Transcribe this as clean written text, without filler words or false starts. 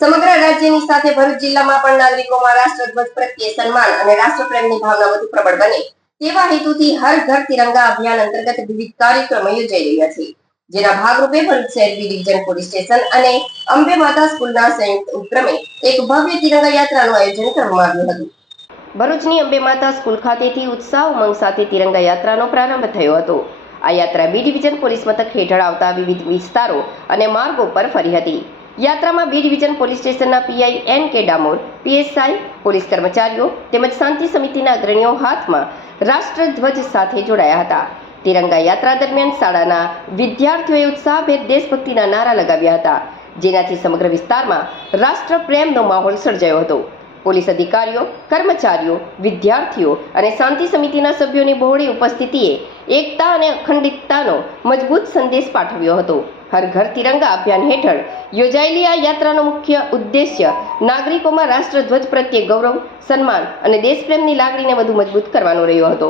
સમગ્ર રાજ્યની સાથે ભરૂચ જિલ્લામાં પણ નાગરિકોમાં રાષ્ટ્રધ્વજ પ્રત્યે સન્માન અને રાષ્ટ્રપ્રેમની ભાવના વધુ પ્રબળ બને તેવા હેતુથી હર ઘર તિરંગા અભિયાન અંતર્ગત વિવિધ કાર્યક્રમો યોજાઈ રહ્યા છે, જેના ભાગરૂપે ભરૂચ શહેર બી ડિવિઝન પોલીસ સ્ટેશન અને અંબે માતા સ્કૂલના સંયુક્ત ઉપક્રમે એક ભવ્ય તિરંગા યાત્રાનું આયોજન કરવામાં આવ્યું હતું. ભરૂચની અંબે માતા સ્કૂલ ખાતેથી ઉત્સાહ ઉમંગ સાથે તિરંગા યાત્રાનો પ્રારંભ થયો હતો. આ યાત્રા બી ડિવિઝન પોલીસ મથક હેઠળ આવતા વિવિધ વિસ્તારો અને માર્ગો પર ફરી હતી. યાત્રામાં બી ડિવિઝન પોલીસ સ્ટેશનના પીઆઈ એન.કે. ડામોર, પીએસઆઈ, પોલીસ કર્મચારીઓ તેમજ શાંતિ સમિતિના અગ્રણીઓ હાથમાં રાષ્ટ્રધ્વજ સાથે જોડાયા હતા. તિરંગા યાત્રા દરમિયાન શાળાના વિદ્યાર્થીઓએ ઉત્સાહભેર દેશભક્તિના નારા લગાવ્યા હતા, જેનાથી સમગ્ર વિસ્તારમાં રાષ્ટ્રપ્રેમનો માહોલ સર્જાયો હતો. પોલીસ અધિકારીઓ, કર્મચારીઓ, વિદ્યાર્થીઓ અને શાંતિ સમિતિના સભ્યોની બહોળી ઉપસ્થિતિએ એકતા અને અખંડિતતાનો મજબૂત સંદેશ પાઠવ્યો હતો. હર ઘર તિરંગા અભિયાન હેઠળ યોજાયેલી આ યાત્રાનો મુખ્ય ઉદ્દેશ્ય નાગરિકોમાં રાષ્ટ્રધ્વજ પ્રત્યે ગૌરવ, સન્માન અને દેશપ્રેમની લાગણીને વધુ મજબૂત કરવાનો રહ્યો હતો.